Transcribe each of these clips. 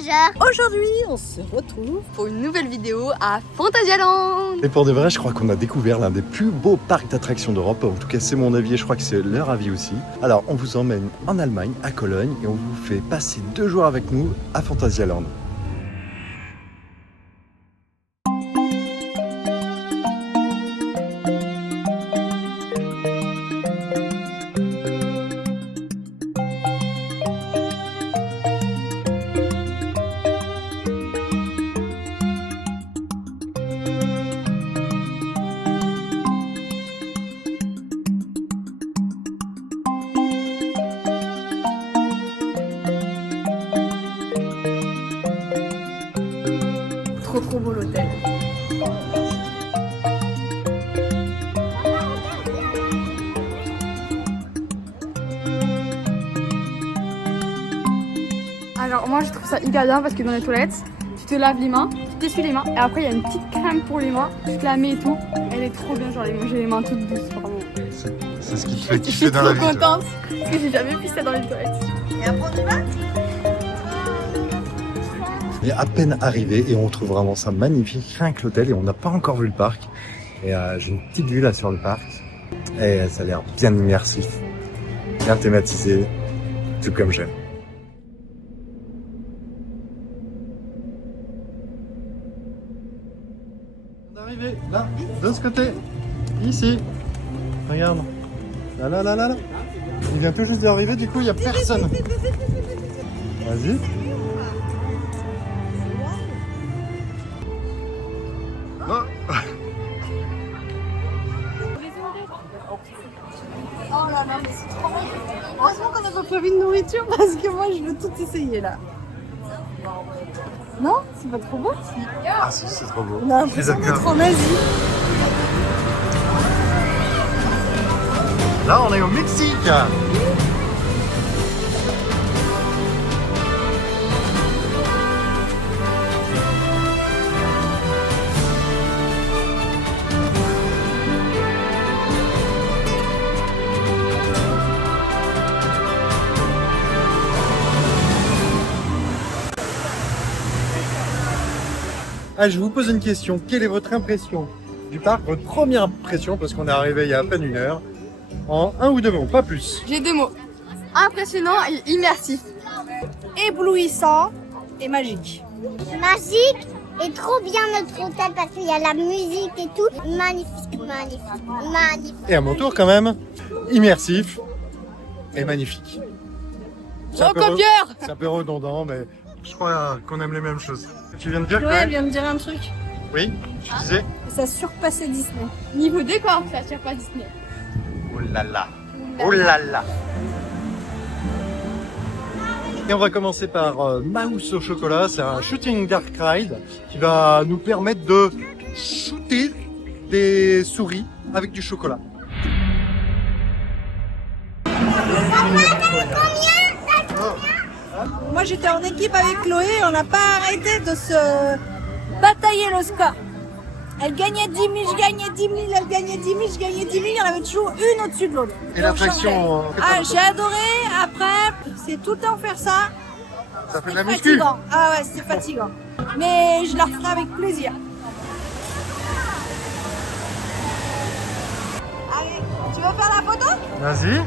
voyageurs. Aujourd'hui, on se retrouve pour une nouvelle vidéo à Phantasialand. Et pour de vrai, je crois qu'on a découvert l'un des plus beaux parcs d'attractions d'Europe. En tout cas, c'est mon avis et je crois que c'est leur avis aussi. Alors, on vous emmène en Allemagne, à Cologne, et on vous fait passer 2 jours avec nous à Phantasialand. Trop beau l'hôtel. Alors moi je trouve ça hyper bien parce que dans les toilettes, tu te laves les mains, tu t'essuies les mains et après il y a une petite crème pour les mains, tu te la mets et tout. Elle est trop bien, genre j'ai les mains toutes douces vraiment. C'est ce qui te fait Je kiffer suis dans la trop vie. contente parce que j'ai jamais vu ça dans les toilettes. Et après on y va? On est à peine arrivé et on trouve vraiment ça magnifique, rien que l'hôtel, et on n'a pas encore vu le parc. Et j'ai une petite vue là sur le parc et ça a l'air bien immersif, bien thématisé, tout comme j'aime. On est arrivé là, de ce côté, ici. Regarde, là. Il vient tout juste d'arriver, du coup il n'y a personne. Vas-y. Oh. Oh là là, mais c'est trop bon. Heureusement qu'on n'a pas prévu de nourriture parce que moi je veux tout essayer là. Non? C'est pas trop beau? Ah si, c'est trop beau. On a l'impression d'être en Asie. Là on est au Mexique. Ah, je vous pose une question. Quelle est votre impression du parc? Votre première impression, parce qu'on est arrivé il y a à peine 1 heure. En 1 ou 2 mots, pas plus. J'ai 2 mots. Impressionnant et immersif. Éblouissant et magique. Magique et trop bien notre hôtel parce qu'il y a la musique et tout. Magnifique. Et à mon tour quand même, immersif et magnifique. C'est un peu Copieur! C'est un peu redondant, mais je crois qu'on aime les mêmes choses. Tu viens de dire Chloé vient de dire un truc. Oui, je disais. Ça surpassait Disney. Niveau décor, ça tire pas Disney. Oh là là. Oh là là. Et on va commencer par Mouse au chocolat. C'est un shooting dark ride qui va nous permettre de shooter des souris avec du chocolat. Moi j'étais en équipe avec Chloé, on n'a pas arrêté de se batailler le score. Elle gagnait 10 000, je gagnais 10 000, elle gagnait 10 000, je gagnais 10 000, il y en avait toujours une au-dessus de l'autre. Et l'attraction. Ah, j'ai adoré, après, c'est tout le temps faire ça. Ça fait de la muscu. Fatigant. Ah ouais, c'est fatigant. Mais je la referai avec plaisir. Allez, tu veux faire la photo? Vas-y.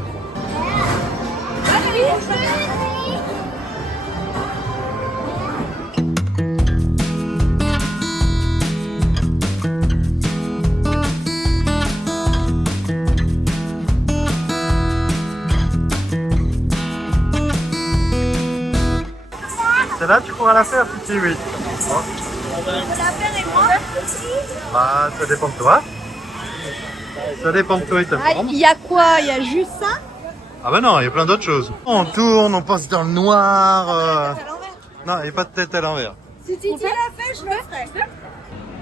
Celle-là, tu pourras la faire si tu veux. Bah, ça dépend de toi. Ça dépend de toi et ta forme. Il y a quoi? Il y a juste ça? Ah bah non, il y a plein d'autres choses. On tourne, on passe dans le noir. À l'envers. Non, il n'y a pas de tête à l'envers. Si Titi l'a fait, je le ferai.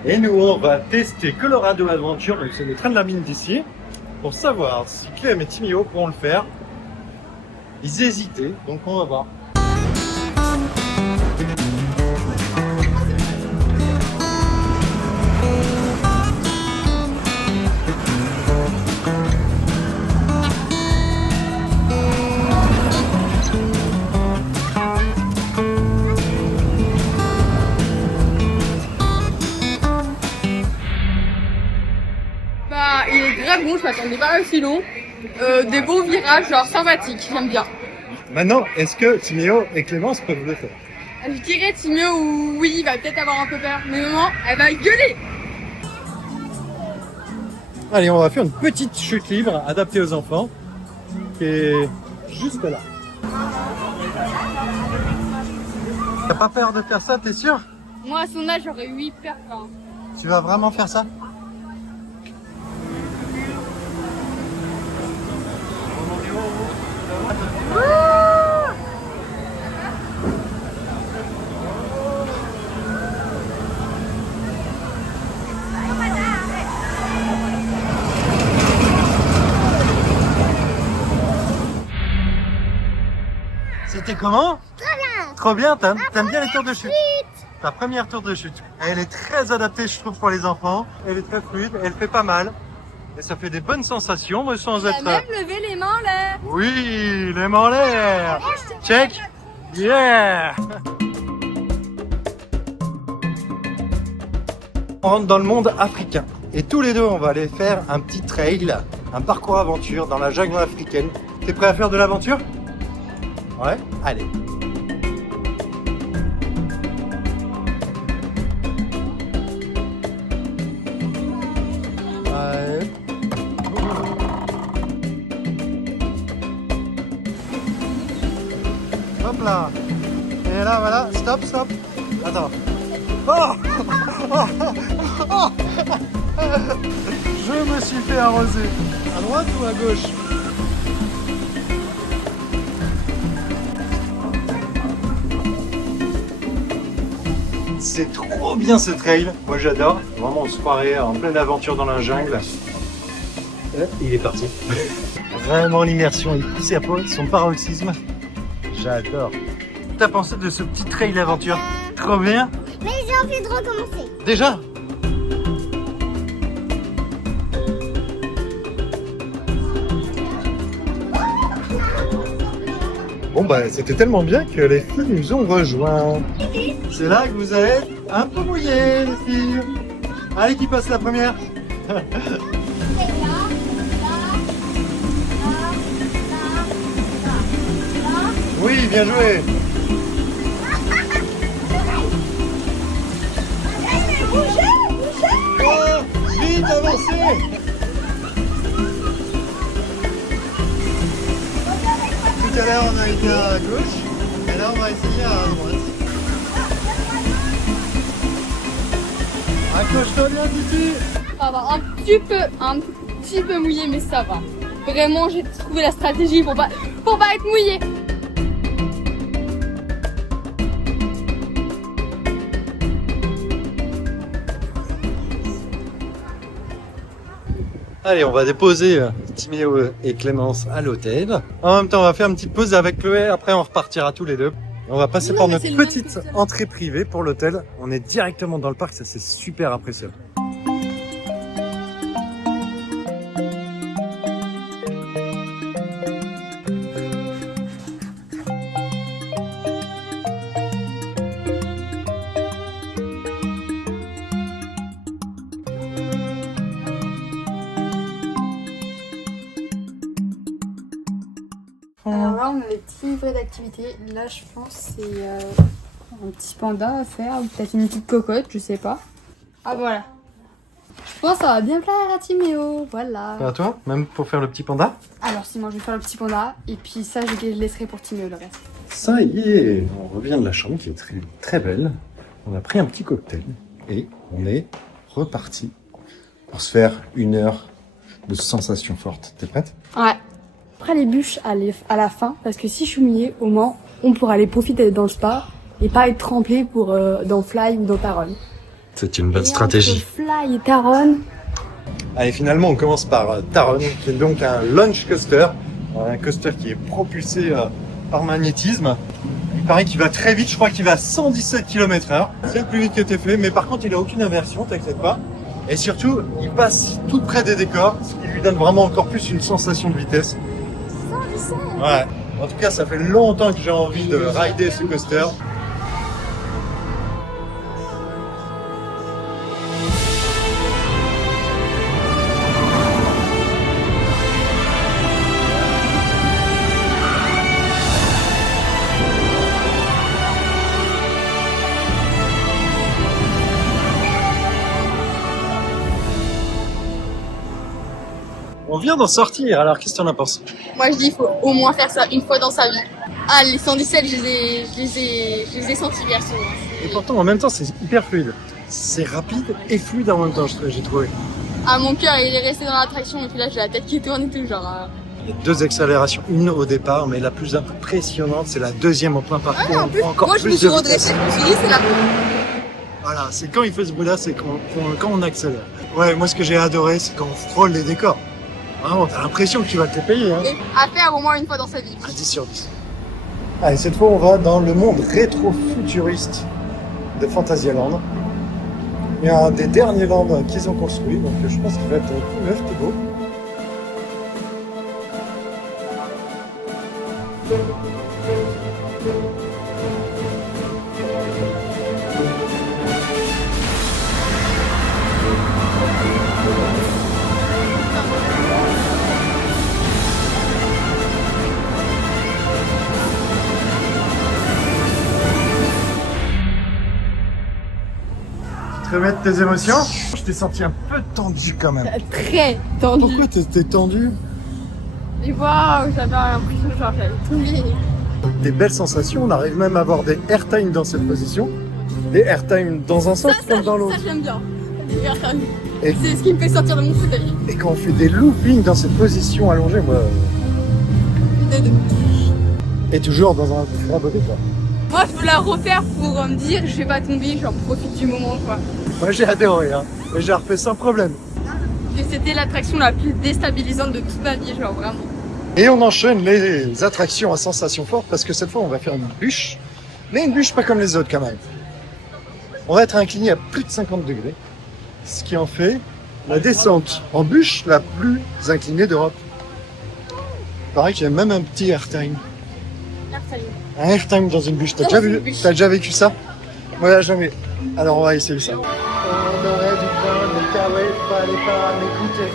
Et nous, on va tester Colorado Adventure, donc c'est le train de la mine d'ici, pour savoir si Clem et Timio pourront le faire. Ils hésitaient, donc on va voir. très bon, je m'attendais pas à aussi long. Des beaux virages, genre sympathiques, j'aime bien. Maintenant, est-ce que Timéo et Clémence peuvent le faire? Je dirais Timéo, oui, il va peut-être avoir un peu peur, mais maman, elle va gueuler. Allez, on va faire une petite chute libre adaptée aux enfants, qui est juste là. T'as pas peur de faire ça, t'es sûr? Moi, à son âge, j'aurais eu hyper peur. Tu vas vraiment faire ça? C'était comment? Très bien. Trop bien, t'aimes bien les tours de chute? Ta première tour de chute. Elle est très adaptée, je trouve, pour les enfants. Elle est très fluide, elle fait pas mal. Et ça fait des bonnes sensations, mais sans Tu être... vas même lever les mains en l'air. Oui, les mains en l'air. Check. Yeah. On rentre dans le monde africain. Et tous les deux, on va aller faire un petit trail, un parcours aventure dans la jungle africaine. T'es prêt à faire de l'aventure? Ouais, allez. Ouais. Hop là. Et là, voilà, stop, stop. Attends. Oh Je me suis fait arroser. À droite ou à gauche? C'est trop bien ce trail. Moi j'adore. Vraiment on se croirait en pleine aventure dans la jungle. Et il est parti. Vraiment l'immersion est poussée à son paroxysme. J'adore. T'as pensé de ce petit trail d'aventure? Trop bien. Mais j'ai envie de recommencer. Déjà? Bon bah c'était tellement bien que les filles nous ont rejoints. C'est là que vous allez être un peu mouillés les filles. Allez, qui passe la première? Oui, bien joué. Oh, vite, avancez. Tout à l'heure, on a été à gauche, et là, on va essayer à droite. Accroche-toi bien, Titi. Ça va, un petit peu mouillé, mais ça va. Vraiment, j'ai trouvé la stratégie pour pas être mouillé. Allez, on va déposer Timéo et Clémence à l'hôtel. En même temps, on va faire une petite pause avec Chloé. Après, on repartira tous les deux. On va passer par notre petite entrée privée pour l'hôtel. On est directement dans le parc. Ça, c'est super impressionnant. Alors là, on a des petits livrets d'activités. Là, je pense que c'est un petit panda à faire, ou peut-être une petite cocotte, je sais pas. Ah voilà. Je pense que ça va bien plaire à Timéo, voilà. À toi, même pour faire le petit panda? Alors si moi je vais faire le petit panda, et puis ça je laisserai pour Timéo le reste. Ça y est, on revient de la chambre qui est très, très belle. On a pris un petit cocktail et on est reparti pour se faire 1 heure de sensations fortes. T'es prête? Ouais. Après les bûches à la fin, parce que si je suis mouillée, au moins on pourra aller profiter d'être dans le spa et pas être trempé pour dans Fly ou dans Taron. C'est une bonne Et stratégie. entre Fly et Taron. Allez, finalement, on commence par Taron, qui est donc un launch coaster. Un coaster qui est propulsé par magnétisme. Il paraît qu'il va très vite, je crois qu'il va à 117 km/h. C'est le plus vite que t'aies fait, mais par contre, il a aucune inversion, t'inquiète pas. Et surtout, il passe tout près des décors, ce qui lui donne vraiment encore plus une sensation de vitesse. 117. Ouais. En tout cas, ça fait longtemps que j'ai envie de rider ce coaster. On vient d'en sortir, alors qu'est-ce que t'en as pensé? Moi je dis il faut au moins faire ça une fois dans sa vie. Ah les 117 je les ai sentis hier souvent. Et pourtant en même temps c'est hyper fluide. C'est rapide et fluide en même temps, j'ai trouvé. Ah mon cœur il est resté dans l'attraction et puis là j'ai la tête qui tourne et tout genre. Il y a 2 accélérations, une au départ, mais la plus impressionnante, c'est la deuxième au plein parcours. Ah, en On plus, prend encore moi je me plus suis de redressée, vitesse. je me suis dit c'est la Voilà, c'est quand il fait ce bruit-là, c'est quand on accélère. Ouais, moi ce que j'ai adoré, c'est quand on frôle les décors. Vraiment, t'as l'impression que tu vas te les payer. Hein. Et à faire au moins une fois dans sa vie. À 10 sur 10. Allez, cette fois, on va dans le monde rétro-futuriste de Fantasyland. Il y a un des derniers lands qu'ils ont construit, donc je pense qu'il va être tout neuf, tout beau. Tu te remettre tes émotions? Je t'ai senti un peu tendu quand même. Très tendu. Pourquoi t'étais tendu? Et waouh, j'avais l'impression genre j'allais tomber. Des belles sensations, on arrive même à avoir des airtime dans cette position. Des airtime dans un sens comme dans l'autre. Ça j'aime bien. Et, C'est ce qui me fait sortir de mon fauteuil. et quand on fait des loopings dans cette position allongée, moi... Et toujours dans un très beau décor. Moi je veux la refaire pour me dire je vais pas tomber, j'en profite du moment quoi. Moi j'ai adoré, hein. Et j'ai refait sans problème. Et c'était l'attraction la plus déstabilisante de toute ma vie, genre vraiment. Et on enchaîne les attractions à sensations fortes parce que cette fois on va faire une bûche. Mais une bûche pas comme les autres quand même. On va être incliné à plus de 50 degrés. Ce qui en fait la descente en bûche la plus inclinée d'Europe. Pareil qu'il y a même un petit airtime. Un airtime dans une bûche. T'as déjà vécu ça? Moi jamais. Alors on va essayer ça. On aurait dû prendre le kawaii, fallait pas m'écouter.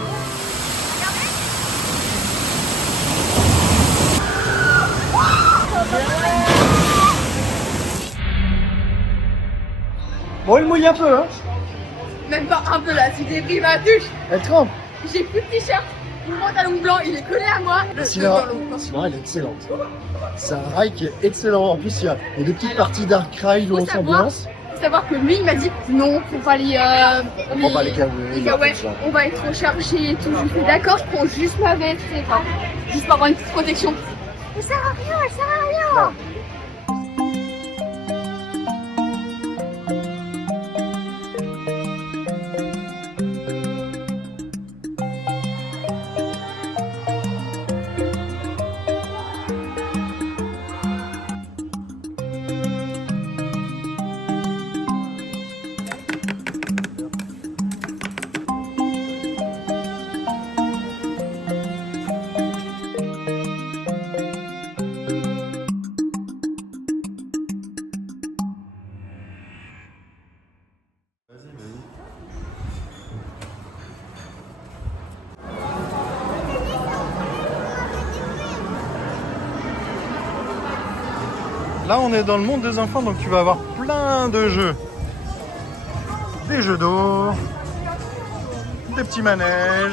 Bon, il mouille un peu, hein? Même pas un peu là, tu débris ma douche. Elle trempe. J'ai plus de t-shirt, mon pantalon blanc, il est collé à moi. Sinon, elle est excellente. C'est un rail qui est excellent. En plus, il y a des petites parties dark ride où on s'ambiance. Faut savoir que lui, il m'a dit non, faut pas les cahuets. On va être rechargé et tout. Je lui fais d'accord, je prends juste ma veste, enfin, juste pour avoir une petite protection. Ça sert à rien, ça sert à rien. Là, on est dans le monde des enfants, donc tu vas avoir plein de jeux. Des jeux d'eau, des petits manèges.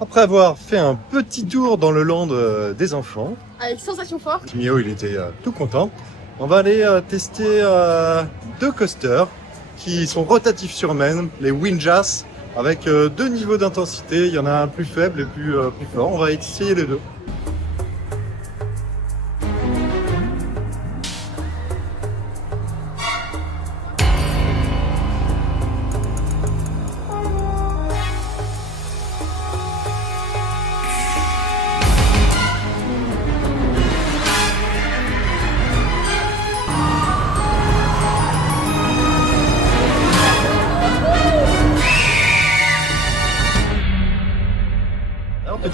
Après avoir fait un petit tour dans le land des enfants, Avec sensation forte. Mio il était tout content, on va aller tester 2 coasters qui sont rotatifs sur Maine, les Windjass, avec 2 niveaux d'intensité. Il y en a un plus faible et plus fort. On va essayer les 2.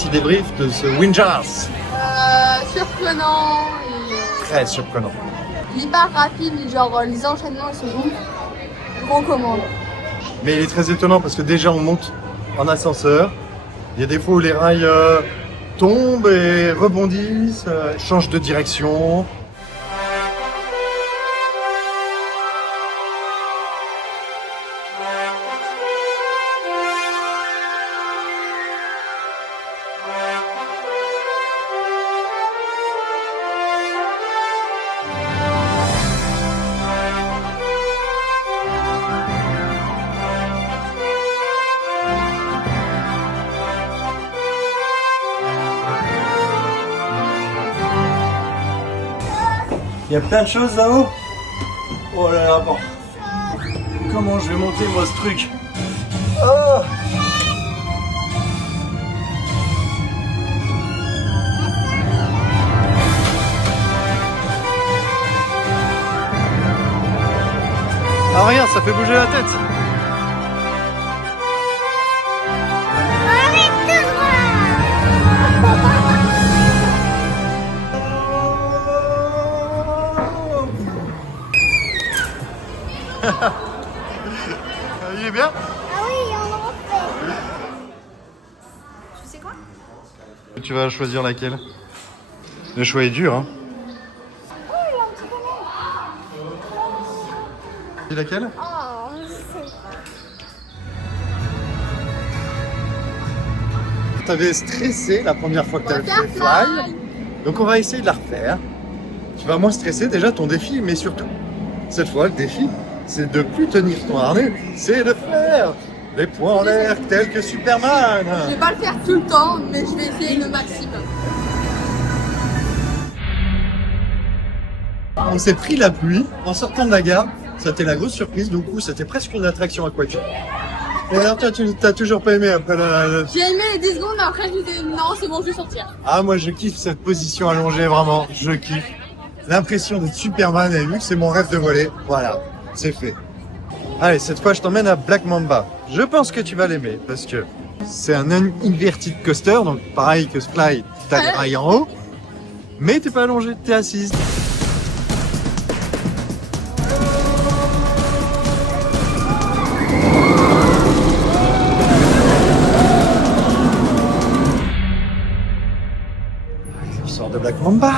petit débrief de ce Windjars. Surprenant et Très surprenant. hyper rapide, mais genre les enchaînements ils sont ouf. Je recommande. Mais il est très étonnant parce que déjà on monte en ascenseur. Il y a des fois où les rails tombent et rebondissent, changent de direction. Il y a plein de choses là-haut. Oh là là, bon. Comment je vais monter moi ce truc? Oh. Ah regarde, ça fait bouger la tête. Arrête tout droit. Il est bien? Ah oui, on le refait. Tu sais quoi? Tu vas choisir laquelle? Le choix est dur, hein. Oh, il a un petit bonnet. C'est laquelle? Oh, je sais. T'avais stressé la première fois que t'avais fait Fly. Donc on va essayer de la refaire. Tu vas moins stresser déjà ton défi, mais surtout, cette fois, le défi, c'est de plus tenir ton harnais, c'est de faire les points en l'air tels que Superman. Je vais pas le faire tout le temps, mais je vais essayer le maximum. On s'est pris la pluie en sortant de la gare. C'était la grosse surprise, du coup c'était presque une attraction aquatique. Et alors toi, tu t'as toujours pas aimé après la... J'ai aimé les 10 secondes, après je disais non, c'est bon, je vais sortir. Ah moi je kiffe cette position allongée, vraiment, je kiffe. L'impression d'être Superman, et vu que c'est mon rêve de voler, voilà, c'est fait. Allez, cette fois je t'emmène à Black Mamba. Je pense que tu vas l'aimer, parce que c'est un inverted coaster, donc pareil que Fly, t'as les rails en haut, mais t'es pas allongé, t'es assise. Sort de Black Mamba.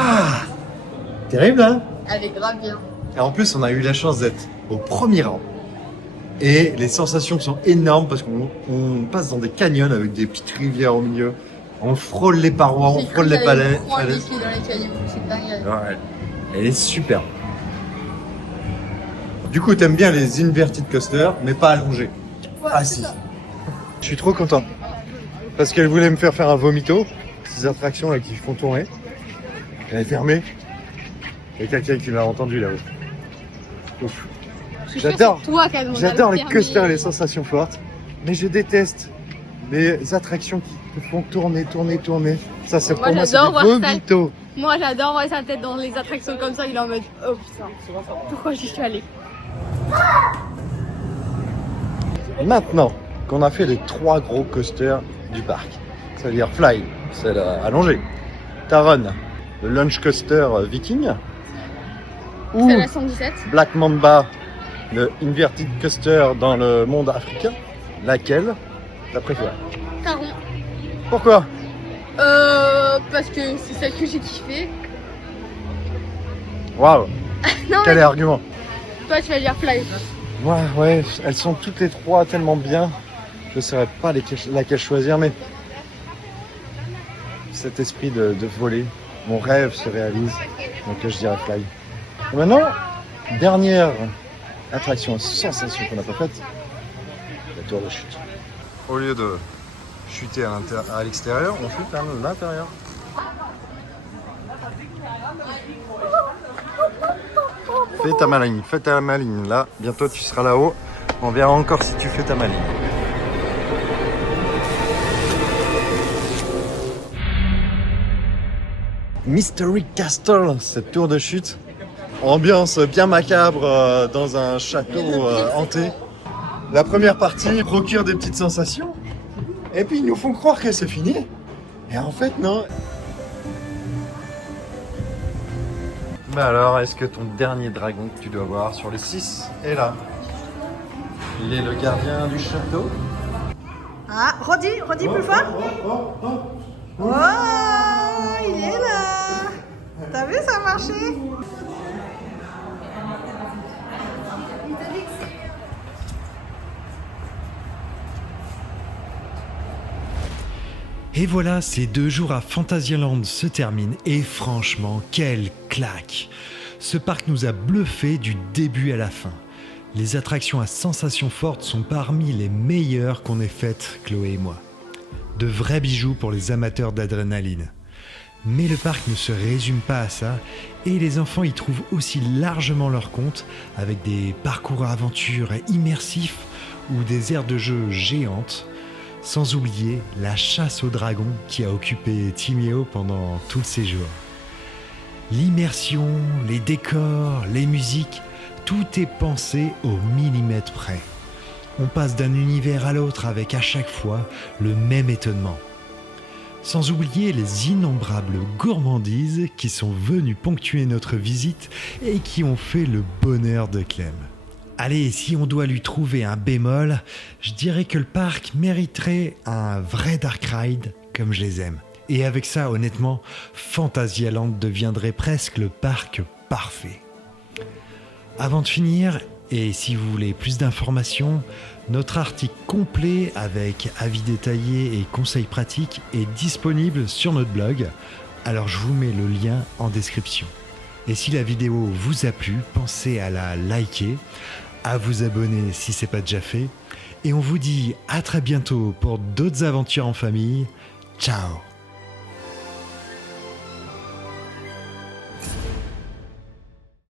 Terrible, hein? Elle est grave bien. Et en plus, on a eu la chance d'être au premier rang. Et les sensations sont énormes parce qu'on passe dans des canyons avec des petites rivières au milieu. On frôle les parois, on frôle les palais. Dans les canyons, c'est dingue. Ouais, elle est super. Du coup, t'aimes bien les inverted coasters, mais pas allongés. Ah si. Je suis trop content. Parce qu'elle voulait me faire un vomito. Ces attractions là qui font tourner. Elle est fermée. Il y a quelqu'un qui l'a entendu là-haut. Ouf. J'adore les coasters et les sensations fortes. Mais je déteste les attractions qui te font tourner. Ça, c'est pour moi, c'est des vomitos. Moi j'adore voir sa tête dans les attractions comme ça, il est en mode oh putain, pourquoi j'y suis allée? Maintenant qu'on a fait les 3 gros coasters du parc, ça veut dire Fly, celle allongée, Taron, le Launch Coaster Viking, ou C'est la 117. Black Mamba, le Inverted Coaster dans le monde africain, laquelle t'as préférée? Taron. Pourquoi? Parce que c'est celle que j'ai kiffé. Waouh, Non quel mais argument? toi tu vas dire Fly. Ouais, elles sont toutes les 3 tellement bien, je ne saurais pas laquelle choisir, mais cet esprit de voler, mon rêve se réalise, donc je dirais Fly. Et maintenant, dernière attraction, sensation qu'on n'a pas faite, la tour de chute. Au lieu de chuter à l'extérieur, on chute à l'intérieur. Fais ta maligne, là, bientôt tu seras là-haut, on verra encore si tu fais ta maligne. Mystery Castle, cette tour de chute. Ambiance bien macabre dans un château hanté. La première partie procure des petites sensations. Et puis ils nous font croire que c'est fini. Et en fait, non. Bah alors, est-ce que ton dernier dragon que tu dois voir sur les 6 est là? Il est le gardien du château. Ah, redis plus fort. Oh, il est là. T'as vu, ça a marché. Et voilà, ces 2 jours à Fantasyland se terminent et franchement, quelle claque! Ce parc nous a bluffé du début à la fin. Les attractions à sensations fortes sont parmi les meilleures qu'on ait faites, Chloé et moi. De vrais bijoux pour les amateurs d'adrénaline. Mais le parc ne se résume pas à ça et les enfants y trouvent aussi largement leur compte avec des parcours à aventure immersifs ou des aires de jeu géantes. Sans oublier la chasse aux dragons qui a occupé Timéo pendant tout le séjour. L'immersion, les décors, les musiques, tout est pensé au millimètre près. On passe d'un univers à l'autre avec à chaque fois le même étonnement. Sans oublier les innombrables gourmandises qui sont venues ponctuer notre visite et qui ont fait le bonheur de Clem. Allez, si on doit lui trouver un bémol, je dirais que le parc mériterait un vrai dark ride comme je les aime. Et avec ça, honnêtement, Fantasyland deviendrait presque le parc parfait. Avant de finir, et si vous voulez plus d'informations, notre article complet avec avis détaillés et conseils pratiques est disponible sur notre blog. Alors je vous mets le lien en description. Et si la vidéo vous a plu, pensez à la liker, à vous abonner si ce n'est pas déjà fait. Et on vous dit à très bientôt pour d'autres aventures en famille. Ciao!